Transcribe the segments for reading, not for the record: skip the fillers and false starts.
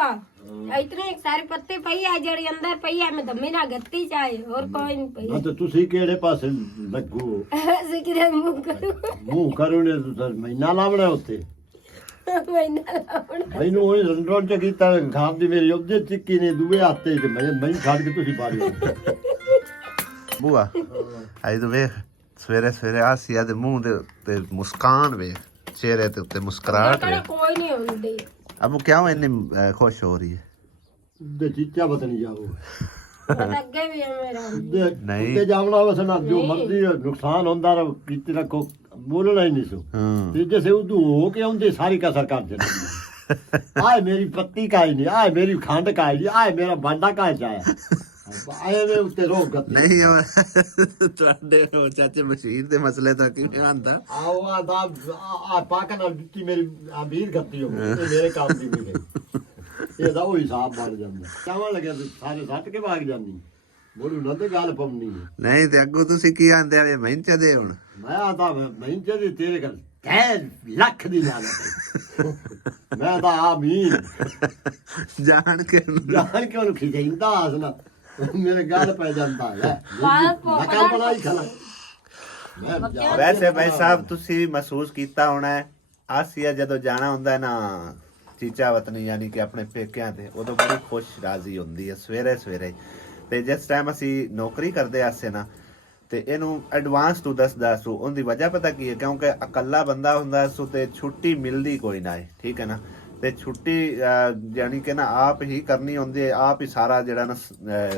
बुआ इतने सारे पत्ते पई है जड़ी अंदर पई है मैं धम्मी ना गत्ती चाहे और कोई नहीं पई ਹਾਂ ਤੇ ਤੁਸੀਂ ਕਿਹੜੇ ਪਾਸੇ ਲੱਗੋ सिकरे मुंह करू ਮੂੰਹ ਕਰੂ ਨੇ ਤੁਸੀਂ ਮਹੀਨਾ ਲਾਵਣਾ ਉੱਥੇ महीना लावण ਮੈਨੂੰ ਉਹ ਰੰਡੋਂ ਚ ਕੀਤਾ ਖਾਣ ਦੀ ਮੇਰੀ ਉਹਦੇ ਚਿੱਕੀ ਨੇ ਦੂਏ ਹੱਥੇ ਤੇ ਮੈਂ ਛੱਡ ਕੇ ਤੁਸੀਂ ਪਾ ਲਿਓ ਬੂਆ ਆਈ ਤੂੰ ਵੇਖ ਸਵੇਰੇ ਸਵੇਰੇ ਆਸੀਆ ਦੇ ਮੂੰਹ ਦੇ ਉੱਤੇ ਮੁਸਕਾਨ ਵੇਖ ਚਿਹਰੇ ਤੇ ਉੱਤੇ ਮੁਸਕਰਾਹਟ ਵੇਖ कोई नहीं होंदी ਅਬੂ ਕਿਉਂ ਇੰਨੀ ਖੁਸ਼ ਹੋ ਰਹੀ ਹੈ ਦੇ ਚੀਚਾ ਬਤਨੀ ਜਾਓ ਅੱਗੇ ਵੀ ਹੈ ਮੇਰਾ ਨਹੀਂ। ਤੇ ਜਾਵਣਾ ਵਸਣਾ ਜੋ ਮਰਜ਼ੀ ਨੁਕਸਾਨ ਹੁੰਦਾ ਰ ਕੀਤੀ ਰੱਖੋ ਬੋਲਣਾ ਹੀ ਨਹੀਂ ਸੋ ਹਾਂ ਤੇ ਜੇ ਉਦੋਂ ਹੋ ਕੇ ਆਉਂਦੇ ਸਾਰੀ ਕਸਰ ਕਰ ਦਿੰਦੇ ਆਏ ਮੇਰੀ ਪੱਤੀ ਕਾਈ ਨਹੀਂ ਆਏ ਮੇਰੀ ਖੰਡ ਕਾਈ ਨਹੀਂ ਆਏ ਮੇਰਾ ਬਾਂਡਾ ਕਾਇ ਜਾਇਆ ਆਏ ਵੇ ਉੱਤੇ ਰੋਕ ਗੱਤੀ ਨਹੀਂ ਤੁਹਾਡੇ ਉਹ ਚਾਚੇ ਮਸ਼ੀਰ ਦੇ ਮਸਲੇ ਤਾਂ ਕਿਵੇਂ ਆਂਦਾ ਆਓ ਆ ਪਾਕ ਨਾਲ ਦਿੱਤੀ ਮੇਰੀ ਅਮੀਰ ਗੱਤੀ ਹੋ ਗਈ ਮੇਰੇ ਕੰਮ ਦੀ ਨਹੀਂ ਗਈ ਇਹਦਾ ਉਹ ਹਿਸਾਬ ਬਣ ਜਾਂਦਾ ਚਾਵਣ ਲੱਗਿਆ ਤੇ ਸਾਰੇ ਸੱਟ ਕੇ ਭਾਗ ਜਾਂਦੀ ਬੋਲੂ ਨਾ ਤੇ ਗੱਲ ਪਾਉਣੀ ਨਹੀਂ ਤੇ ਅੱਗੋਂ ਤੁਸੀਂ ਕੀ ਆਂਦੇ ਆ ਮਹਿੰਚੇ ਦੇ ਹੁਣ ਮੈਂ ਆਦਾ ਮੈਂ ਜੇ ਤੇਰੇ ਗੱਲ ਤੈ ਲੱਖ ਦੀ ਲਾਨਤ ਮੈਂ ਤਾਂ ਆਮੀਨ ਜਾਣ ਕੇ ਜਾਣ ਕੇ ਉਹਨੂੰ ਖਿਜਾਇੰਦਾ ਹਸਨਾ ਮੇਰੇ ਗੱਲ ਪੈ ਜਾਂਦਾ ਹੈ ਨਕਲ ਬਣਾਈ ਖਲਾ ਵੈਸੇ ਭਾਈ ਸਾਹਿਬ ਤੁਸੀਂ ਵੀ ਮਹਿਸੂਸ ਕੀਤਾ ਹੋਣਾ ਹੈ ਆਸੀਆ ਜਦੋਂ ਜਾਣਾ ਹੁੰਦਾ ਹੈ ਨਾ ਚੀਚਾ ਵਤਨੀ ਯਾਨੀ ਕਿ ਆਪਣੇ ਪੇਕਿਆਂ ਤੇ ਉਦੋਂ ਬੜੀ ਖੁਸ਼ ਰਾਜ਼ੀ ਹੁੰਦੀ ਹੈ ਸਵੇਰੇ ਸਵੇਰੇ ਤੇ ਜਿਸ ਟਾਈਮ ਅਸੀਂ ਨੌਕਰੀ ਕਰਦੇ ਆਸੇ ਨਾ ਤੇ ਇਹਨੂੰ ਐਡਵਾਂਸ ਤੋਂ ਦੱਸਦਾ ਸੂ ਉਹਦੀ ਵਜ੍ਹਾ ਪਤਾ ਕੀ ਹੈ ਕਿਉਂਕਿ ਇਕੱਲਾ ਬੰਦਾ ਹੁੰਦਾ ਸੂ ਤੇ ਛੁੱਟੀ ਮਿਲਦੀ ਕੋਈ ਨਾ ਹੈ ਠੀਕ ਹੈ ਨਾ ਤੇ ਛੁੱਟੀ ਯਾਨੀ ਕਿ ਨਾ ਆਪ ਹੀ ਕਰਨੀ ਹੁੰਦੀ ਹੈ ਆਪ ਹੀ ਸਾਰਾ ਜਿਹੜਾ ਨਾ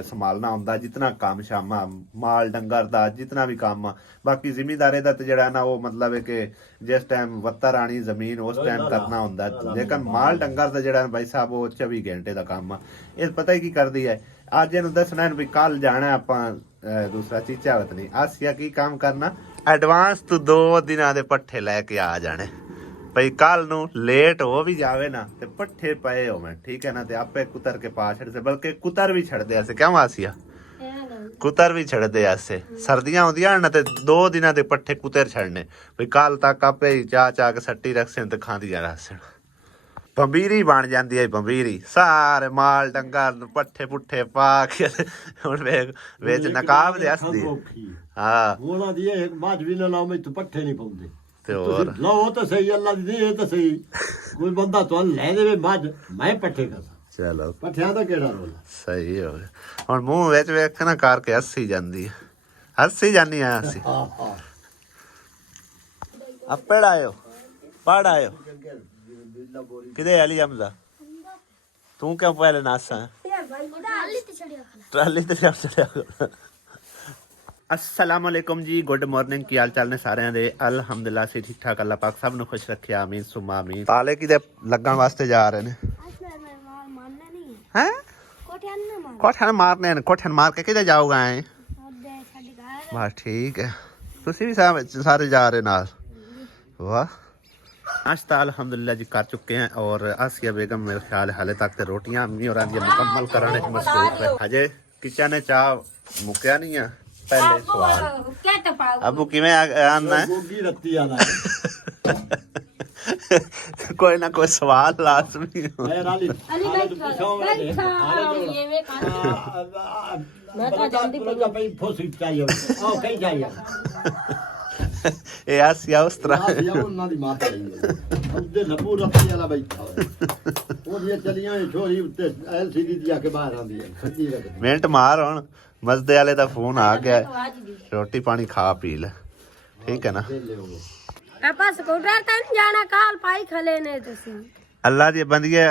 ਸੰਭਾਲਣਾ ਹੁੰਦਾ ਜਿਤਨਾ ਕੰਮ ਸ਼ਾਮਾ ਮਾਲ ਡੰਗਰ ਦਾ ਜਿਤਨਾ ਵੀ ਕੰਮ ਆ ਬਾਕੀ ਜ਼ਿਮੀਦਾਰੇ ਦਾ ਤੇ ਜਿਹੜਾ ਨਾ ਉਹ ਮਤਲਬ ਹੈ ਕਿ ਜਿਸ ਟਾਈਮ ਵੱਤਰ ਆਣੀ ਜ਼ਮੀਨ ਉਸ ਟਾਈਮ ਕਰਨਾ ਹੁੰਦਾ ਲੇਕਿਨ ਮਾਲ ਡੰਗਰ ਦਾ ਜਿਹੜਾ ਭਾਈ ਸਾਹਿਬ ਉਹ 24 ਘੰਟੇ ਦਾ ਕੰਮ ਆ ਇਹ ਪਤਾ ਹੀ ਕੀ ਕਰਦੀ ਹੈ ਅੱਜ ਇਹਨੂੰ ਦੱਸਣਾ ਵੀ ਕੱਲ ਜਾਣਾ ਆਪਾਂ ਦੂਸਰਾ ਚੀਚਾ ਵਤਨੀ ਆਸੀਆ ਕੀ ਕੰਮ ਕਰਨਾ ਐਡਵਾਂਸ ਤੋਂ 2 ਦਿਨਾਂ ਦੇ ਪੱਠੇ ਲੈ ਕੇ ਆ ਜਾਣੇ ਭਈ ਕੱਲ ਨੂੰ ਲੇਟ ਹੋ ਵੀ ਜਾਵੇ ਨਾ ਤੇ ਪੱਠੇ ਪਏ ਹੋਵੇ ਠੀਕ ਹੈ ਨਾ ਤੇ ਆਪੇ ਕੁਤਰ ਕੇ ਪਾ ਛੱਡਦੇ ਬਲਕਿ ਕੁਤਰ ਵੀ ਛੱਡਦੇ ਐਸੇ ਕਿਉਂ ਆਸੀਆ ਕੁਤਰ ਵੀ ਛੱਡਦੇ ਐਸੇ ਸਰਦੀਆਂ ਹੁੰਦੀਆਂ ਨਾ ਤੇ 2 ਦਿਨਾਂ ਦੇ ਪੱਠੇ ਕੁਤਰ ਛੱਡਨੇ ਭਈ ਕੱਲ ਤੱਕ ਆਪੇ ਹੀ ਚਾਹ ਕੇ ਸੱਟੀ ਰੱਖਣ ਤੇ ਖਾਂਦੀਆਂ ਰਹਿਣ ਪੰਬੀਰੀ ਬਣ ਜਾਂਦੀ ਹੈ ਪੰਬੀਰੀ ਸਾਰੇ ਮਾਲ ਡੰਗਰ ਨੂੰ ਪੱਠੇ ਪੁੱਠੇ ਪਾ ਕੇ ਹੁਣ ਵੇਖ ਵਿੱਚ ਨਕਾਬ ਦੇ ਹੱਸਦੀ ਹਾਂ ਉਹਨਾਂ ਦੀ ਇੱਕ ਮਾਝ ਵੀ ਨਾ ਲਾਉ ਮੈਂ ਤੂੰ ਪੱਠੇ ਨਹੀਂ ਪਾਉਂਦੇ ਤੇ ਹੋਰ ਲਓ ਤਾਂ ਸਹੀ ਅੱਲਾ ਦੀ ਇਹ ਤਾਂ ਸਹੀ ਕੋਈ ਬੰਦਾ ਤੁਹਾਨੂੰ ਲੈ ਦੇਵੇ ਮੱਝ ਮੈਂ ਪੱਠੇ ਕਰਾਂ ਚਲੋ ਪੱਠਿਆਂ ਦਾ ਕਿਹੜਾ ਰੋਲ ਸਹੀ ਹੋ ਗਿਆ ਹੁਣ ਮੂੰਹ ਵਿੱਚ ਵੇਖ ਨਾ ਕਰਕੇ ਹੱਸੀ ਜਾਂਦੀ ਹੈ ਹੱਸੀ ਜਾਂਦੀ ਆ ਹੱਸੀ ਅੱਪੜ ਆਇਓ ਪੜ ਆਇਓ ਕਿਦੇ ਅਲੀ ਹਮਜ਼ਾ ਤੂੰ ਕਿਉਂ ਪਹਿਲੇ ਨਾਸਾ ਟਰਾਲੀ ਤੇ ਚੜਿਆ अस्सलाम वालेकुम जी गुड मॉर्निंग की हाल चाल ने सारे दे अल्हम्दुलिल्लाह से ठीक ठाक अल्लाह पाक सब नु खुश रखे आमीन सुमा आमीन ताले किदे लगन वास्ते जा रहे ने हैं कोठन मारने ने कोठन मार के किदे जाओगे बस ठीक है तुसी भी सारे जा रहे नाल वाह नाश्ता अल्हम्दुलिल्लाह जी कर चुके हैं और आसिया बेगम मेरे ख्याल हाले तक ते रोटियां अम्मी और आंदी मुकम्मल करने में मसरूफ है हजे किचन ने चाह मुक्या नहीं है पहले सवाल अबू किवें आना है गोगी रत्ती आना कोई ना कोई सवाल लाजमी हो मैं राली मैं तो जानती पर भाई फोसी चाहिए आओ कहीं चाहिए ए आसिया उस तरह आसिया ਉਹਨਾਂ ਦੀ ਮਾਤਾ ਹੈ ਉਹਦੇ ਲੱਭੂ ਰੱਤੀ ਵਾਲਾ ਬੈਠਾ ਉਹਦੀਆਂ ਚਲੀਆਂ ਛੋਰੀ ਉੱਤੇ ਐਲਸੀਡੀ ਦੀ ਆ ਕੇ ਬਾਹਰ ਆਉਂਦੀ ਹੈ ਸੱਚੀ ਰੱਖਦੀ ਮਿੰਟ ਮਾਰ ਹੁਣ ਮਜ਼ਦੇ ਵਾਲੇ ਦਾ ਫੋਨ ਆ ਗਿਆ ਰੋਟੀ ਪਾਣੀ ਖਾ ਪੀ ਲੈ ਠੀਕ ਹੈ ਨਾ ਆਪਾਂ ਸਕੂਟਰ ਤੇ ਜਾਣਾ ਕਾਲ ਪਾਈ ਖਲੇ ਨੇ ਤੁਸੀਂ ਅੱਲਾ ਦੀ ਬੰਦੀਏ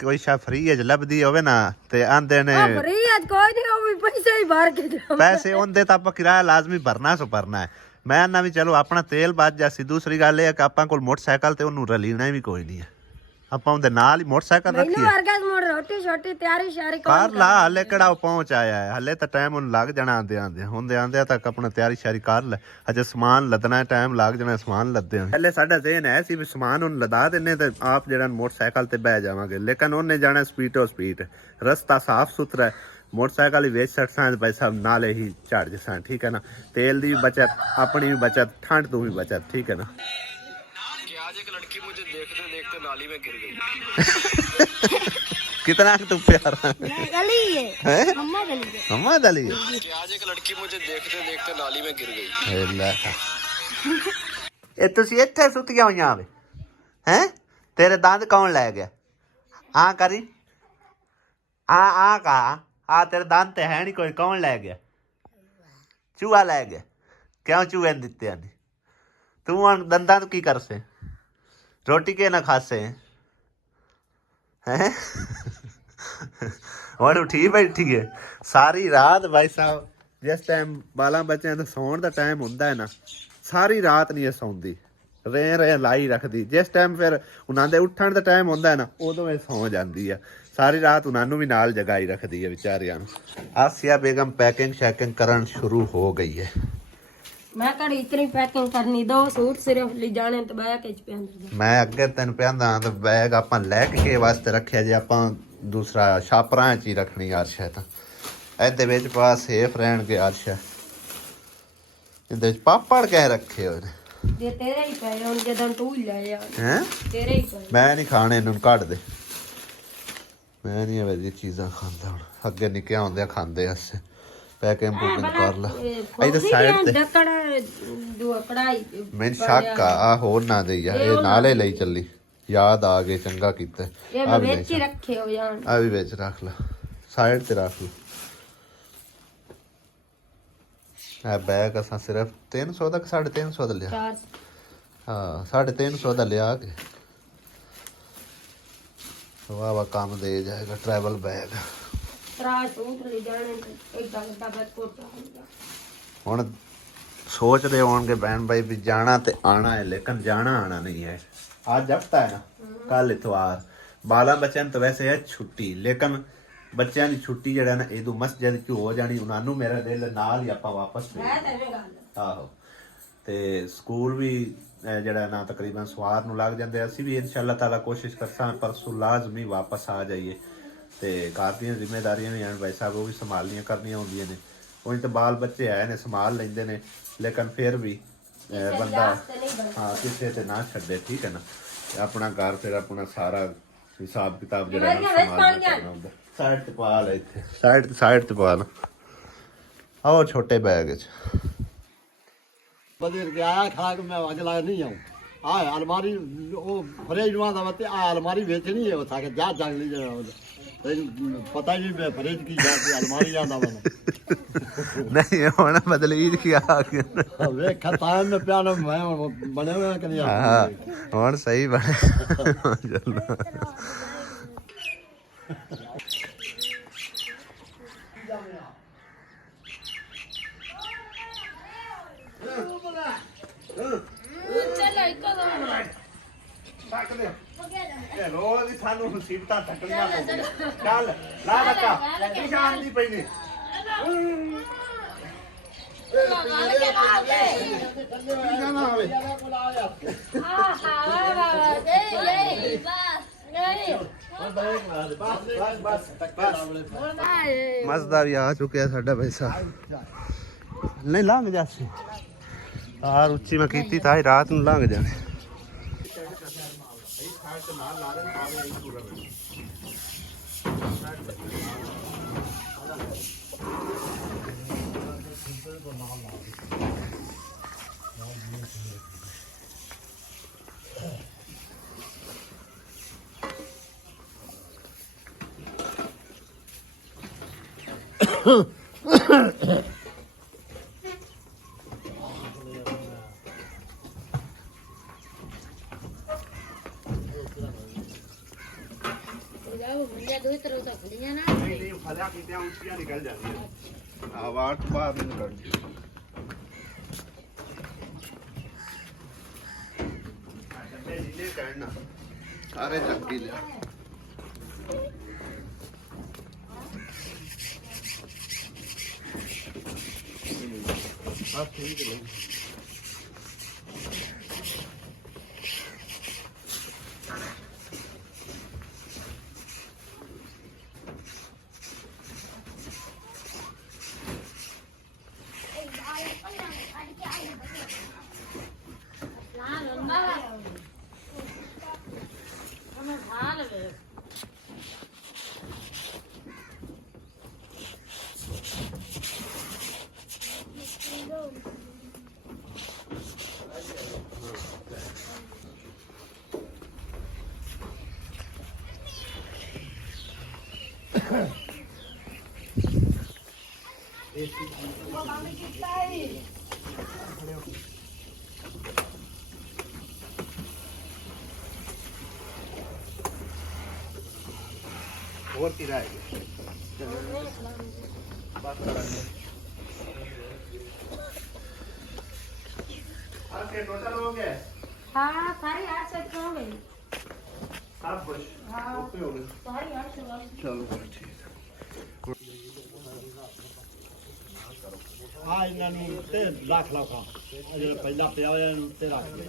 ਕੋਈ ਸ਼ਾ ਫਰੀ ਹੈ ਲੱਭਦੀ ਹੋਵੇ ਨਾ ਤੇ ਆਂਦੇ ਨੇ ਫਰੀ ਅੱਜ ਕੋਈ ਨਹੀਂ ਉਹ ਵੀ ਪੈਸੇ ਹੀ ਭਰ ਕੇ ਜਾ ਪੈਸੇ ਉਹਦੇ ਤਾਂ ਆਪਾਂ ਕਿਰਾਇਆ ਲਾਜ਼ਮੀ ਭਰਨਾ ਭਰਨਾ ਹੈ ਮੈਂ ਨਾ ਵੀ ਚਲੋ ਆਪਣਾ ਤੇਲ ਬਚ ਜਾਸੀ ਦੂਸਰੀ ਗੱਲ ਇਹ ਹੈ ਕਿ ਆਪਾਂ ਕੋਲ ਮੋਟਰਸਾਈਕਲ ਤੇ ਉਹਨੂੰ ਰਲੀਣਾ ਵੀ ਕੋਈ ਨਹੀਂ ਹੈ ਆਪਾਂ ਉਹਦੇ ਨਾਲ ਹੀ ਮੋਟਰਸਾਈਕਲ ਰੱਖੀਏ ਮੈਨੂੰ ਵਰਗਾ ਮੋੜ ਰੋਟੀ ਛੋਟੀ ਤਿਆਰੀ ਸ਼ਾਰੀ ਕਰ ਲਾ ਹਲੇ ਕਿਹੜਾ ਪਹੁੰਚ ਆਇਆ ਹੈ ਹਲੇ ਤਾਂ ਟਾਈਮ ਉਹਨੂੰ ਲੱਗ ਜਾਣਾ ਆਂਦੇ ਤੱਕ ਆਪਣਾ ਤਿਆਰੀ ਸ਼ਾਰੀ ਕਰ ਲੈ ਅਜੇ ਸਮਾਨ ਲੱਦਣਾ ਟਾਈਮ ਲੱਗ ਜਾਣਾ ਸਮਾਨ ਲੱਦੇ ਹਲੇ ਸਾਡਾ ਜ਼ੇਨ ਹੈ ਸੀ ਵੀ ਸਮਾਨ ਉਹਨੂੰ ਲਦਾ ਦਿੰਨੇ ਤੇ ਆਪ ਜਿਹੜਾ ਮੋਟਰਸਾਈਕਲ ਤੇ ਬਹਿ ਜਾਵਾਂਗੇ ਲੇਕਿਨ ਉਹਨੇ ਜਾਣਾ ਸਪੀਡੋ ਸਪੀਡ ਰਸਤਾ ਸਾਫ ਸੁਥਰਾ मोटरसाइकिल ही वेच सकसा भाई साहब नाले ही झाड़ जसा ठीक है ना तेल की भी बचत अपनी भी बचत ठंड तो भी बचत ठीक है ना कि आज एक लड़की मुझे देखते देखते नाली में गिर गई कितना तू प्यारा गली है है मम्मा गली है मम्मा दली आज एक लड़की मुझे देखते देखते नाली में गिर गई। ਇਹ ਤੁਸੀਂ ਇੱਥੇ ਸੁੱਤੀਆਂ ਹੋਈਆਂ ਵੇ ਹੈ ਤੇਰੇ ਦੰਦ ਕੌਣ ਲੈ ਗਿਆ ਆ ਕਰੀ ਆ ਕਾ ਆ ਤੇਰੇ ਦੰਦ ਤੇ ਹੈ ਨਹੀਂ ਕੋਈ ਕੌਣ ਲੈ ਗਿਆ ਚੂਹਾ ਲੈ ਗਿਆ ਕਿਉਂ ਚੂਹੇ ਨੇ ਦਿੱਤੇ ਨੇ ਤੂੰ ਹੁਣ ਦੰਦਾਂ ਤੋਂ ਕੀ ਕਰਸੇ ਰੋਟੀ ਕੇ ਨਾ ਖਾਸੇ ਹੈ ਹੁਣ ਉਠੀ ਬੈਠੀ ਹੈ ਸਾਰੀ ਰਾਤ ਭਾਈ ਸਾਹਿਬ ਜਿਸ ਟਾਈਮ ਬਾਲਾਂ ਬੱਚਿਆਂ ਦਾ ਸੌਣ ਦਾ ਟਾਈਮ ਹੁੰਦਾ ਹੈ ਨਾ ਸਾਰੀ ਰਾਤ ਨਹੀਂ ਸੌਂਦੀ ਰੇ ਲਾਈ ਰੱਖਦੀ ਜਿਸ ਟਾਈਮ ਫਿਰ ਉਹਨਾਂ ਦੇ ਉੱਠਣ ਦਾ ਟਾਈਮ ਹੁੰਦਾ ਹੈ ਨਾ ਉਦੋਂ ਇਹ ਸੌਂ ਜਾਂਦੀ ਆ ਸਾਰੀ ਰਾਤ ਉਹਨਾਂ ਨੂੰ ਵੀ ਨਾਲ ਜਗਾਈ ਰੱਖਦੀ ਹੈ ਵਿਚਾਰਿਆਂ ਨੂੰ ਆਸਿਆ ਬੇਗਮ ਪੈਕਿੰਗ ਸ਼ੈਕਿੰਗ ਕਰਨ ਸ਼ੁਰੂ ਹੋ ਗਈ ਹੈ मैं कड़ी इतनी पैकिंग करनी 2 सूट सिर्फ ले जाने तो बैग के पे अंदर ਮੈਂ ਅੱਗੇ ਤੈਨੂੰ ਕਹਿੰਦਾ ਤਾਂ ਬੈਗ ਆਪਾਂ ਲੈ ਕੇ ਵਾਸਤੇ ਰੱਖਿਆ ਜੇ ਆਪਾਂ ਦੂਸਰਾ ਛਾਪਰਾਂ 'ਚ ਹੀ ਰੱਖਣੀ ਅਰਸ਼ ਹੈ ਤਾਂ ਇਹਦੇ ਵਿੱਚ ਪਾ ਸੇਫ ਰਹਿਣਗੇ ਅਰਸ਼ ਇਹਦੇ ਵਿੱਚ ਪਾਪੜ ਕਹਿ ਰੱਖੇ ਹੋਏ ਨੇ ये तेरे ही पे उन जदन तू ले जा ਹੈਂ तेरे ही पे ਮੈਂ ਨਹੀਂ ਖਾਣੇ ਇਹਨੂੰ ਕੱਢ ਦੇ ਮੈਂ ਨਹੀਂ ਇਹ ਜਿਹੀ ਚੀਜ਼ਾਂ ਖਾਂਦਾ ਹੁਣ ਅੱਗੇ ਨਿੱਕੇ ਹੁੰਦੇ ਖਾਂਦੇ ਅਸੇ ਪੈਕਿੰਗ ਪੂਕਿੰਗ ਕਰ ਲਾ ਇਹਦੇ ਸਾਈਡ ਤੇ ढक्कन दो कढ़ाई ਮੈਨੂੰ ਸ਼ੱਕ ਆ ਹੋਰ ਨਾ ਦੇ ਯਾਰ ਇਹ ਨਾਲੇ ਲਈ ਚੱਲੀ ਯਾਦ ਆ ਗਏ ਚੰਗਾ ਕੀਤਾ ये ਆ ਵੀ ਵਿੱਚ ਹੀ ਰੱਖੇ ਹੋ ਜਾਣ ਆ ਵੀ ਵਿੱਚ ਰੱਖ ਲਾ ਸਾਈਡ ਤੇ ਰੱਖ ਲਾ ਆ ਬੈਗ ਅਸਾਂ ਸਿਰਫ 300 ਦਾ 350 ਦਾ ਲਿਆ 4 ਹਾਂ 350 ਦਾ ਲਿਆ ਕੇ ਵਾਹ ਵਾਹ ਕੰਮ ਦੇ ਜਾਏਗਾ ਟਰੈਵਲ ਬੈਗ सूट ले जाने तो एक घंटा बाद को ਹੁਣ ਸੋਚਦੇ ਹੋਣਗੇ ਬਹਿਣ ਭਾਈ ਵੀ ਜਾਣਾ ਤੇ ਆਣਾ ਹੈ ਲੇਕਿਨ ਜਾਣਾ ਆਣਾ ਨਹੀਂ ਹੈ ਅੱਜ ਹਫਤਾ ਹੈ ਨਾ ਕੱਲ ਇਤਵਾਰ ਬਾਲਾਂ ਬੱਚਿਆਂ ਨੂੰ ਤਾਂ ਵੈਸੇ ਹੈ ਛੁੱਟੀ ਲੇਕਿਨ ਬੱਚਿਆਂ ਦੀ ਛੁੱਟੀ ਜਿਹੜਾ ਨਾ ਇਹਦੋਂ ਮਸਜਿਦ ਚ ਹੋ ਜਾਣੀ ਉਹਨਾਂ ਨੂੰ ਮੇਰਾ ਦਿਲ ਨਾਲ ਹੀ ਆਪਾਂ ਵਾਪਸ ਆਹੋ ਤੇ ਸਕੂਲ ਵੀ ਜਿਹੜਾ ਨਾ ਤਕਰੀਬਨ ਸਵਾਰ ਨੂੰ ਲੱਗ ਜਾਂਦੇ ਅਸੀਂ ਵੀ ਇਨਸ਼ਾਅੱਲਾ ਤਾਲਾ ਕੋਸ਼ਿਸ਼ ਕਰਸਾਂ ਪਰਸੋਂ ਲਾਜ਼ਮੀ ਵਾਪਸ ਆ ਜਾਈਏ ਤੇ ਘਰ ਦੀਆਂ ਜ਼ਿੰਮੇਵਾਰੀਆਂ ਵੀ ਹਨ ਭਾਈ ਸਾਹਿਬ ਉਹ ਵੀ ਸੰਭਾਲਣੀਆਂ ਕਰਨੀਆਂ ਹੁੰਦੀਆਂ ਨੇ ਉਹੀ ਤਾਂ ਬਾਲ ਬੱਚੇ ਆਏ ਨੇ ਸੰਭਾਲ ਲੈਂਦੇ ਨੇ ਲੇਕਿਨ ਫਿਰ ਵੀ ਬੰਦਾ ਹਾਂ ਕਿਸੇ ਤੇ ਨਾ ਛੱਡੇ ਠੀਕ ਹੈ ਨਾ ਆਪਣਾ ਘਰ ਫਿਰ ਆਪਣਾ ਸਾਰਾ ਹਿਸਾਬ ਕਿਤਾਬ ਜਿਹੜਾ ਸੰਭਾਲਣਾ ਕਰਨਾ ਹੁੰਦਾ ਸਾਈਡ ਤੇ ਪਾ ਲੈ ਇੱਥੇ ਸਾਈਡ ਤੇ ਪਾ ਲਾ ਆਓ ਛੋਟੇ ਬੈਗ 'ਚ बदल के आया खा के मैं अगला नहीं आऊँ हाँ अलमारी वो फ्रिज वहाँ था बते अलमारी बेचनी है वो था कि जा जंग लीजिए पता ही नहीं मैं फ्रिज की जाती अलमारी जाता मैंने नहीं होना बदलीज की आ गया वे खतान में प्यानो मैं बने हुए हैं कि नहीं हाँ और सही बने ਰੋਜ਼ ਦੀ ਸਾਨੂੰ ਮੁਸੀਬਤਾਂ ਟੱਕਰੀਆਂ ਪੈਂਦੀਆਂ ਚੱਲ ਲਾ ਬੱਚਾ ਕੀ ਸ਼ਾਂਤੀ ਪਈ ਨੇ ਮਜ਼ਦਾਰ ਵੀ ਆ ਚੁੱਕਿਆ ਸਾਡਾ ਪੈਸਾ ਨਹੀਂ ਲੰਘ ਜਾਸੀ ਆਰ ਉੱਚੀ ਮੈਂ ਕੀਤੀ ਤਾਂ ਰਾਤ ਨੂੰ ਲੰਘ ਜਾਣੇ ਫਲਿਆ ਕੀਤਿਆਂ ਉੱਚੀਆਂ ਨਿਕਲ ਜਾਂਦੀਆਂ ਆਵਾਜ਼ ਬਾਹਰ ਨਹੀਂ ਨਿਕਲਦੀ ਡੱਬੇ ਜਿਲੇ ਕਰਨਾ ਸਾਰੇ ਚੱਕੀ ਲਿਆ ਆ ਠੀਕ ਹੈ ਹੋਰ ਕੀ ਰਹਿ ਗਿਆ ਬਸ ਕਰਾਂਗੇ ਆਕੇ ਟੋਟਲ ਹੋ ਗਿਆ हाँ सारी 800 हो गई सब कुछ ओके हो गया सारी 800 चलो ठीक ਆ ਇਹਨਾਂ ਨੂੰ ਉੱਤੇ ਰੱਖ ਲਾ ਖਾ ਅਜੇ ਪਹਿਲਾਂ ਪਿਆ ਹੋਇਆ ਇਹਨੂੰ ਉੱਤੇ ਰੱਖ ਦੇ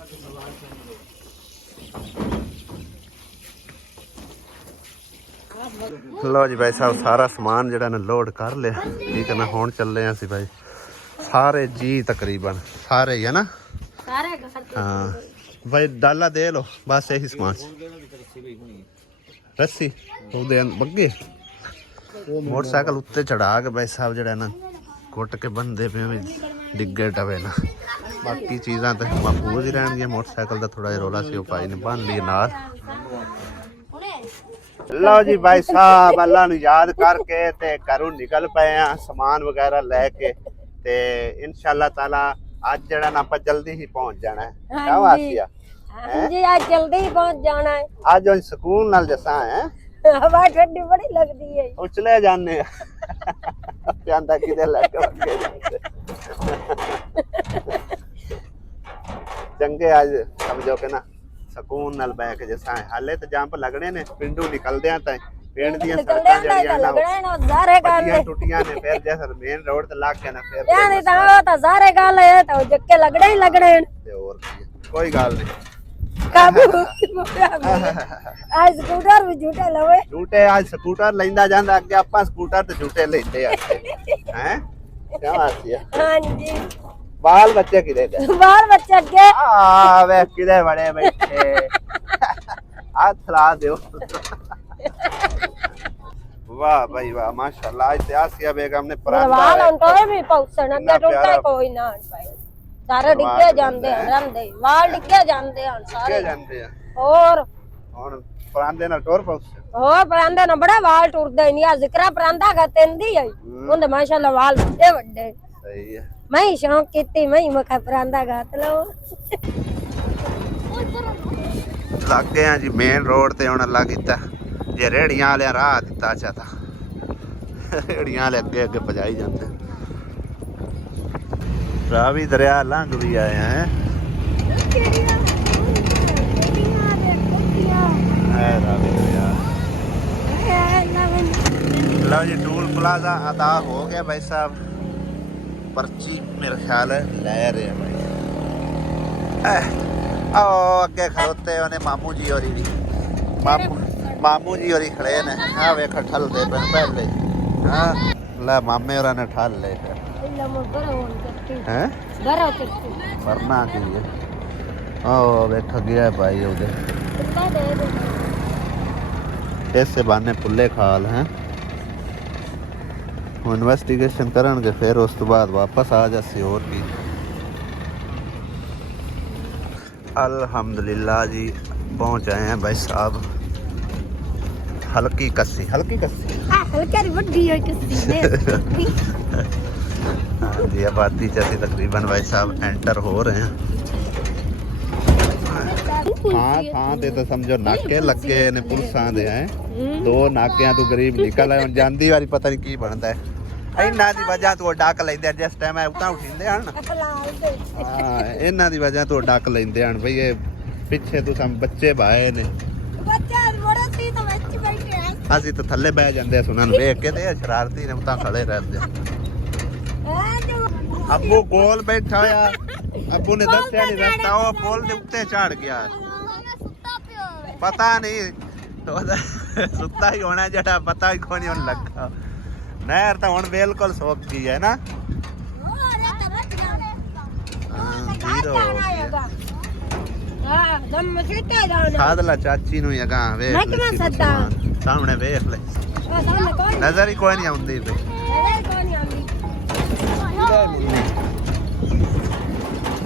ਲੋ ਜੀ ਭਾਈ ਸਾਹਿਬ ਸਾਰਾ ਸਮਾਨ ਜਿਹੜਾ ਨਾ ਲੋਡ ਕਰ ਲਿਆ ਠੀਕ ਹੈ ਨਾ ਹੁਣ ਚੱਲੇ ਆਂ ਅਸੀਂ ਭਾਈ ਸਾਰੇ ਜੀ ਤਕਰੀਬਨ ਸਾਰੇ ਹੀ ਹੈ ਨਾ सारे घर ਹਾਂ ਭਾਈ ਡਾਲਾ ਦੇ ਲੋ ਬਸ ਇਹੀ ਸਮਾਨ ਰੱਸੀ ਉਹਦੇ ਬੱਗੇ ਮੋਟਰਸਾਈਕਲ ਉੱਤੇ ਚੜਾ ਕੇ ਭਾਈ ਸਾਹਿਬ ਜਿਹੜਾ ਨਾ ਕੁੱਟ ਕੇ ਬੰਦੇ ਪਏ ਵੀ ਡਿੱਗੇ ਟਵੇ ਨਾ ਬਾਕੀ ਚੀਜ਼ਾਂ ਤੇ ਮਹਫੂਜ਼ ਹੀ ਰਹਿਣਗੀਆਂ ਮੋਟਰਸਾਈਕਲ ਦਾ ਥੋੜਾ ਜਿਹਾ ਰੋਲਾ ਸੀ ਉਹ ਭਾਈ ਨੇ ਬੰਨ ਲਈ ਨਾਲ ਲਓ ਜੀ ਭਾਈ ਸਾਹਿਬ ਅੱਲਾ ਨੂੰ ਯਾਦ ਕਰਕੇ ਤੇ ਘਰੋਂ ਨਿਕਲ ਪਏ ਆ ਸਮਾਨ ਵਗੈਰਾ ਲੈ ਕੇ ਤੇ ਇਨਸ਼ਾਅੱਲਾ ਤਾਲਾ ਅੱਜ ਜਿਹੜਾ ਨਾ ਆਪਾਂ ਜਲਦੀ ਹੀ ਪਹੁੰਚ ਜਾਣਾ ਹੈ ਕਿਆ ਵਾਸੀਆ जी आज जल्दी ही पहुंच जाना है ਅੱਜ ਉਹ ਸਕੂਨ ਨਾਲ ਜਸਾ ਹੈ हवा ठंडी बड़ी लगती है ਉਚਲੇ ਜਾਣੇ ਪਿਆਂਦਾ ਕਿਦੇ ਲੱਗ ਕੇ ਚੰਗੇ ਅੱਜ ਸਮਝੋ ਕਿ ਨਾ ਸਕੂਨ ਨਾਲ ਬੈ ਕੇ ਜਸਾ ਹਾਲੇ ਤਾਂ ਜੰਪ ਲੱਗਣੇ ਨੇ ਪਿੰਡੋਂ ਨਿਕਲਦੇ ਆ ਤਾਂ ਪਿੰਡ ਦੀਆਂ ਸੜਕਾਂ ਜਿਹੜੀਆਂ ਨਾ लगड़े ना सारे गाल ਟੁੱਟੀਆਂ ਨੇ ਫਿਰ ਜੇ ਮੇਨ ਰੋਡ ਤੇ ਲੱਗ ਕੇ ਨਾ ਫਿਰ यानी तो सारे गाल है तो जक्के लगड़े ही लगड़े ਤੇ ਹੋਰ ਕੀ ਹੈ। ਕੋਈ ਗੱਲ ਨਹੀਂ काबू आज स्कूटर भी झूठे लवे ਝੂਟੇ ਅੱਜ ਸਕੂਟਰ ਲੈਂਦਾ ਜਾਂਦਾ ਅੱਗੇ ਆਪਾਂ ਸਕੂਟਰ ਤੇ ਝੂਟੇ ਲੈਂਦੇ ਆ ਹੈ ਕਿਆ ਵਾਸੀ ਆ हाँ जी ਬਾਲ ਬੱਚੇ ਕਿਦੇ ਦੇ बाल बच्चे के ਆ ਵੇ ਕਿਦੇ ਬੜੇ ਬੈਠੇ ਹੱਥ ਲਾ ਦਿਓ वाह भाई वाह माशाल्लाह आज आसिया बेगम ने वाल अंटोए भी पहुंचन अगे टूटा कोई ना भाई सारे डिगे जांदे रहंदे वाल डिगे जांदे हन सारे जानते हैं और ਹੁਣ ਪਰਾਂਦੇ ਨਾਲ ਟੋਰ ਪਹੁੰਚ हो परांदा ना बड़ा वाल टूटदे नहीं आ जिक्रा परांदा का तेंदी है उनदे माशाल्लाह वाल बड़े बड़े सही है मैं शौक कीती मैं मखा परांदा घात लो ਲੱਗ ਗਏ ਆ ਜੀ ਮੇਨ ਰੋਡ ਤੇ ਹੁਣ ਅੱਲਾ ਕੀਤਾ ਜੇ ਰੇੜੀਆਂ ਵਾਲਿਆਂ ਰਾਹ ਦਿੱਤਾ ਅੱਛਾ ਤਾਂ ਰੇੜੀਆਂ ਵਾਲੇ ਅੱਗੇ ਅੱਗੇ ਭਜਾਈ ਜਾਂਦੇ ਰਾਵੀ ਦਰਿਆ ਲੰਘ ਵੀ ਆਏ ਹੈ ਰਾਵੀ ਦਰਿਆ ਲਓ ਜੀ ਟੂਲ ਪਲਾਜ਼ਾ ਅਦਾ ਹੋ ਗਿਆ ਭਾਈ ਸਾਹਿਬ ਪਰਚੀ ਮੇਰੇ ਖਿਆਲ ਹੈ ਲੈ ਰਹੇ ਭਾਈ ਆਹ ਅੱਗੇ ਖਲੋਤੇ ਉਹਨੇ ਮਾਮੂ ਜੀ ਹੋਰੀ ਵੀ ਮਾਮੂ ਜੀ ਹੋਰੀ ਖੜੇ ਨੇ ਆ ਵੇਖ ਠਲਦੇ ਪਏ ਪਹਿਲੇ ਹਾਂ ਲੈ ਮਾਮੇ ਹੋਰਾਂ ਨੇ ਠਲ ਲਏ ਹੈ ਵਰਨਾ ਕੀ ਹੈ ਆਹ ਵੇਖ ਗਿਆ ਭਾਈ ਉਹਦੇ ਐਸੇ ਬਾਨੇ ਪੁੱਲੇ ਖਾਲ ਹੈ ਹੁਣ ਇਨਵੈਸਟੀਗੇਸ਼ਨ ਕਰਨਗੇ ਫਿਰ ਉਸ ਤੋਂ ਬਾਅਦ ਵਾਪਸ ਆ ਜਾਸੀ ਹੋਰ ਕੀ अल्हम्दुलिल्लाह जी पहुंच आए हैं भाई साहब हल्की कस्सी हाँ जी आबादी जैसे तकरीबन भाई साहब एंटर हो रहे हैं हाँ ते तो समझो नाके लगे ने पुलिसां दे हैं दो नाकियां तो गरीब निकल आए जांदी वारी पता नहीं की बनता है ਇਹਨਾਂ ਦੀ ਵਜ੍ਹਾ ਤੋਂ ਡੱਕ ਲੈਂਦੇ ਜਿਸ ਟਾਈਮ ਐ ਉਤਾਂ ਉਠਿੰਦੇ ਹਨ ਹਾਂ ਇਹਨਾਂ ਦੀ ਵਜ੍ਹਾ ਤੋਂ ਡੱਕ ਲੈਂਦੇ ਹਨ ਭਈ ਇਹ ਪਿੱਛੇ ਤੋਂ ਸਮ ਬੱਚੇ ਭਾਏ ਨੇ ਬੱਚੇ ਬੜੇ ਸੀ ਤਾਂ ਵਿੱਚ ਬੈਠੇ ਆ ਅਸੀਂ ਤਾਂ ਥੱਲੇ ਬਹਿ ਜਾਂਦੇ ਆ ਸੁਣਨ ਵੇਖ ਕੇ ਤੇ ਸ਼ਰਾਰਤੀ ਨੇ ਉਤਾਂ ਖੜੇ ਰਹਿੰਦੇ ਅੱਬੂ ਕੋਲ ਬੈਠਾ ਆ ਅੱਬੂ ਨੇ ਦੱਸਿਆ ਨਹੀਂ ਰਸਤਾ ਉਹ ਪੁਲ ਦੇ ਉੱਤੇ ਚੜ ਗਿਆ ਪਤਾ ਨਹੀਂ ਸੁੱਤਾ ਹੀ ਹੋਣਾ ਜਿਹੜਾ ਪਤਾ ਹੀ ਕੋਈ ਨਹੀਂ ਲੱਗਾ ਨਹਿਰ ਤਾਂ ਹੁਣ ਬਿਲਕੁਲ ਸੁੱਕ ਗਈ ਹੈ ਨਾ ਸਾਦਲਾ ਚਾਚੀ ਨੂੰ ਅਗਾ ਵੇਖ ਸਾਹਮਣੇ ਵੇਖ ਲੈ ਨਜ਼ਰ ਹੀ ਕੋਈ ਨਹੀਂ ਆਉਂਦੀ ਵੇ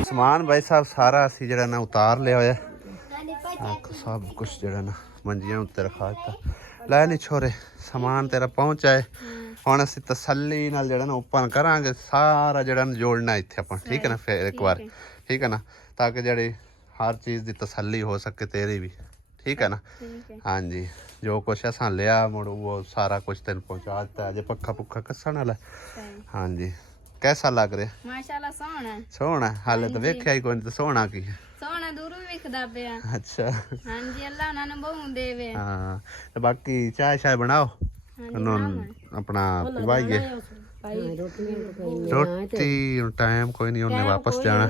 ਸਮਾਨ ਭਾਈ ਸਾਹਿਬ ਸਾਰਾ ਅਸੀਂ ਜਿਹੜਾ ਨਾ ਉਤਾਰ ਲਿਆ ਹੋਇਆ ਸਭ ਕੁਛ ਜਿਹੜਾ ਨਾ ਮੰਜੀਆਂ ਉੱਤੇ ਰਖਾ ਦਿੱਤਾ ਲੈ ਨਹੀਂ ਛੋਰੇ ਸਮਾਨ ਤੇਰਾ ਪਹੁੰਚਾਏ ਹੁਣ ਅਸੀਂ ਤਸੱਲੀ ਨਾਲ ਜਿਹੜਾ ਨਾ ਓਪਨ ਕਰਾਂਗੇ ਸਾਰਾ ਜਿਹੜਾ ਨਾ ਜੋੜਨਾ ਇੱਥੇ ਆਪਾਂ ਠੀਕ ਹੈ ਨਾ ਫਿਰ ਇੱਕ ਵਾਰ ਠੀਕ ਹੈ ਨਾ ਤਾਂ ਕਿ ਜਿਹੜੀ ਹਰ ਚੀਜ਼ ਦੀ ਤਸੱਲੀ ਹੋ ਸਕੇ ਤੇਰੀ ਵੀ ਠੀਕ ਹੈ ਨਾ ਹਾਂਜੀ ਜੋ ਕੁਛ ਅਸਾਂ ਲਿਆ ਮੁੜ ਉਹ ਸਾਰਾ ਕੁਝ ਤੈਨੂੰ ਪਹੁੰਚਾ ਦਿੱਤਾ ਅਜੇ ਪੱਖਾ ਪੁੱਖਾ ਕੱਸਣ ਵਾਲਾ ਹਾਂਜੀ कैसा लग रहा माशाल्लाह सोहना सोहना हाले तो वेख्या ही कोई नहीं तो सोहना की सोहना दूर विखदा पिया अच्छा हां जी अल्लाह ना बहु देवे हां तो बाकी चाय शाय बनाओ अपना पिवाइए रोटी टाइम कोई नहीं उन्हें वापस जाना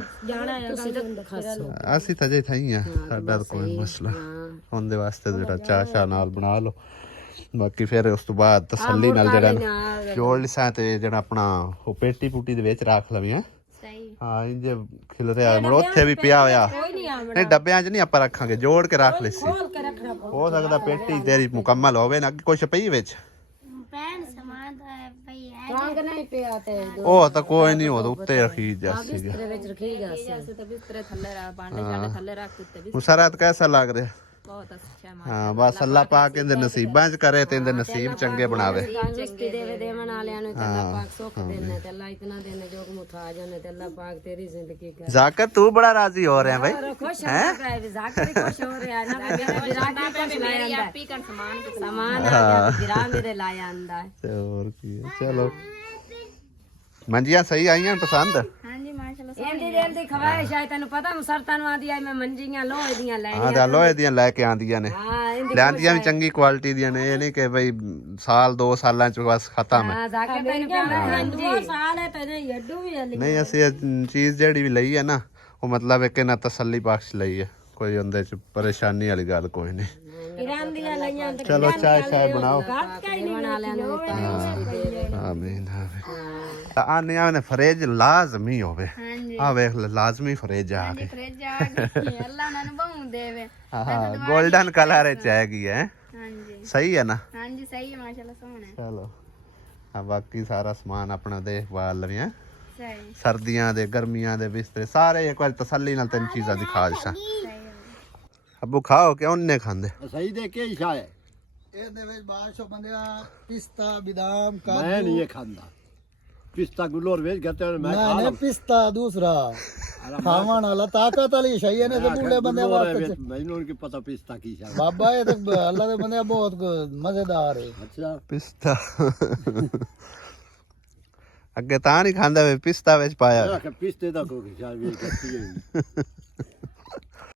ਅਸੀਂ ਤਾਂ ਜੇ ਥਈ ਆ ਸਾਡਾ ਤਾਂ ਕੋਈ ਮਸਲਾ ਉਹਦੇ ਵਾਸਤੇ ਜਿਹੜਾ ਚਾਹ ਸ਼ਾ ਨਾਲ ਬਣਾ ਲਓ ਬਾਕੀ ਫਿਰ ਉਸ ਤੋਂ ਬਾਅਦ ਤਸੱਲੀ ਨਾਲ ਜਿਹੜਾ ਜੋੜ ਲਿਸਾ ਤੇ ਜਿਹੜਾ ਆਪਣਾ ਉਹ ਪੇਟੀ ਪੂਟੀ ਦੇ ਵਿੱਚ ਰੱਖ ਲਵੀਂ ਸਹੀ ਹਾਂ ਇੰਜ ਖਿਲ ਰਿਹਾ ਮੜ ਉੱਥੇ ਵੀ ਪਿਆ ਹੋਇਆ ਨਹੀਂ ਡੱਬਿਆਂ 'ਚ ਨਹੀਂ ਆਪਾਂ ਰੱਖਾਂਗੇ ਜੋੜ ਕੇ ਰੱਖ ਲੈਸੀ ਹੋ ਸਕਦਾ ਪੇਟੀ ਤੇਰੀ ਮੁਕੰਮਲ ਹੋਵੇ ਨਾ ਕੁਛ ਪਈ ਵਿੱਚ ਪੈਨ ਸਮਾਨ ਦਾ ਪਈ ਹੈ ਰੰਗ ਨਹੀਂ ਪਿਆ ਤੇ ਉਹ ਤਾਂ ਕੋਈ ਨਹੀਂ ਉਹ ਉੱਤੇ ਰੱਖੀ ਜਾ ਸੀ ਬਿਸਤਰੇ ਵਿੱਚ ਰੱਖੀ ਜਾ ਸੀ ਤੇ ਬਿਸਤਰੇ ਥੱਲੇ ਰਾ ਬਾਂਡੇ ਥੱਲੇ ਰੱਖ ਦਿੱਤੇ ਵੀ ਮੁਸਰਾਤ ਕੈਸਾ ਲੱਗ ਰਿਹਾ ਬਹੁਤ ਅੱਛਾ ਹਾਂ ਬਸ ਅੱਲਾ ਪਾਕ ਇਹਦੇ ਨਸੀਬਾਂ 'ਚ ਕਰੇ ਤੇ ਇਹਦੇ ਨਸੀਬ ਚੰਗੇ ਬਣਾਵੇ ਤੰਦਰੁਸਤੀ ਦੇਵੇ ਦੇਵਨ ਵਾਲਿਆਂ ਨੂੰ ਤੇ ਅੱਲਾਹ ਪਾਕ ਸੁੱਖ ਦੇਣਾ ਤੇ ਅੱਲਾਹ ਇਤਨਾ ਦੇਣਾ ਜੋ ਕਿ ਮੁਠਾ ਜਾਣੇ ਤੇ ਅੱਲਾਹ ਪਾਕ ਤੇਰੀ ਜ਼ਿੰਦਗੀ ਕਰ ਜ਼ਾਕਰ ਤੂੰ ਬੜਾ ਰਾਜ਼ੀ ਹੋ ਰਿਹਾ ਭਾਈ ਖੁਸ਼ ਹੋ ਰਿਹਾ ਹੈ ਜ਼ਾਕਰ ਵੀ ਖੁਸ਼ ਹੋ ਰਿਹਾ ਨਾ ਮੇਰਾ ਵਿਰਾਗੀ ਕੁਛ ਲੈ ਆਂਦਾ ਆਪੀ ਕਰ ਸਮਾਨ ਆ ਗਿਆ ਵਿਰਾ ਮੇਰੇ ਲਾਇਆ ਆਂਦਾ ਤੇ ਹੋਰ ਕੀ ਹੈ ਚਲੋ ਮੰਜੀਆਂ ਸਹੀ ਆਈਆਂ ਪਸੰਦ ਹਾਂਜੀ ਮਾਸ਼ਾਅੱਲਾਹ ਇਹਦੀ ਦਿਲ ਦੀ ਖਵਾਇਸ਼ ਹੈ ਤੈਨੂੰ ਪਤਾ ਮੁਸਰਤਾਂ ਨੂੰ ਆਂਦੀ ਆਈ ਮੈਂ ਮੰਜੀਆਂ ਲੋਹੇ ਦੀਆਂ ਲੈ ਹਾਂ ਤੇ ਲੋਹੇ ਦੀਆਂ ਲੈ ਕੇ ਆਂਦੀਆਂ ਨੇ ਹਾਂ ਇਹਦੀ ਲਿਆਂਦੀਆਂ ਵੀ ਚੰਗੀ ਕੁਆਲਿਟੀ ਦੀਆਂ ਨੇ ਇਹ ਨਹੀਂ ਕਿ ਬਈ ਸਾਲ 2 ਸਾਲਾਂ ਚ ਬਸ ਖਤਮ ਹੈ ਹਾਂ ਜ਼ਾਕਰ ਤੈਨੂੰ ਪਿਆਰ ਹਾਂਜੀ 2 ਸਾਲ ਹੈ ਤੈਨੂੰ ਯੱਡੂ ਵੀ ਹਲੀ ਨਹੀਂ ਅਸੀਂ ਇਹ ਚੀਜ਼ ਜਿਹੜੀ ਵੀ ਲਈ ਹੈ ਨਾ ਉਹ ਮਤਲਬ ਇੱਕ ਨਾ ਤਸੱਲੀ ਬਖਸ਼ ਲਈ ਹੈ ਕੋਈ ਉਹਦੇ ਚ ਪਰੇਸ਼ਾਨੀ ਵਾਲੀ ਗੱਲ ਕੋਈ ਨਹੀਂ ਇਰਾਨ ਦੀਆਂ ਲਈਆਂ ਤੇ ਚਲੋ ਚਾय शाय बनाओ ਬਣਾ ਲਿਆ ਆਮੀਨ ਆਨੇ ਨੇ ਫਰੇਜ ਲਾਜ਼ਮੀ ਹੋਵੇ ਹਾਂਜੀ ਆ ਵੇਖ ਲੈ ਲਾਜ਼ਮੀ ਫਰੇਜ ਆ ਗਈ ਫ੍ਰਿਜ ਆ ਗਈ ਅੱਲਾਹ ਨਾ ਬਹੁ ਦੇਵੇ ਹਾਂ 골ਡਨ ਕਲਰ ਚ ਆਏਗੀ ਹੈ ਹਾਂਜੀ ਸਹੀ ਹੈ ਨਾ ਹਾਂਜੀ ਸਹੀ ਹੈ ਮਾਸ਼ਾਅੱਲਾਹ ਸੋਹਣਾ ਚਲੋ ਹਾਂ ਬਾਕੀ ਸਾਰਾ ਸਮਾਨ ਆਪਣਾ ਦੇਖਭਾਲ ਲਵੀਂ ਸਹੀ ਸਰਦੀਆਂ ਦੇ ਗਰਮੀਆਂ ਦੇ ਬਿਸਤਰੇ ਸਾਰੇ ਇੱਕ ਵਾਰ ਤਸੱਲੀ ਨਾਲ ਤੈਨੂੰ ਚੀਜ਼ਾਂ ਦਿਖਾ ਦਿਸਾਂ ਅੱਬੂ ਖਾਓ ਕਿ ਉਹਨੇ ਖਾਂਦੇ ਸਹੀ ਦੇ ਕੇ ਹੀ ਸ਼ਾਇ ਇਹਦੇ ਵਿੱਚ ਬਾਦਸ਼ਾਹ ਬੰਦਿਆ ਪਿਸਤਾ ਬਦਾਮ ਕਾਜੂ ਮੈਂ ਨਹੀਂ ਇਹ ਖਾਂਦਾ ਪਿਸਤਾ ਗੁਲੋਰ ਵੇਚ ਗਤੇ ਮੈਂ ਖਾ ਨਹੀਂ ਲਾਂ ਪਿਸਤਾ ਦੂਸਰਾ ਖਾਵਣ ਵਾਲਾ ਤਾਕਤ ਵਾਲੀ ਸ਼ੈ ਨੇ ਤੇ ਬੁੱਢੇ ਬੰਦੇ ਵਾਸਤੇ ਮੈਨੂੰ ਕੀ ਪਤਾ ਪਿਸਤਾ ਕੀ ਸ਼ਾਇ ਬਾਬਾ ਇਹ ਤੇ ਅੱਲਾ ਦੇ ਬੰਦੇ ਬਹੁਤ ਮਜ਼ੇਦਾਰ ਹੈ ਅੱਛਾ ਪਿਸਤਾ ਅੱਗੇ ਤਾਂ ਨਹੀਂ ਖਾਂਦਾ ਵੇ ਪਿਸਤਾ ਵਿੱਚ ਪਾਇਆ ਪਿਸਤੇ ਦਾ ਕੋਈ ਸ਼ਾਇ ਵੇਚ ਗਤੀ ਹੈ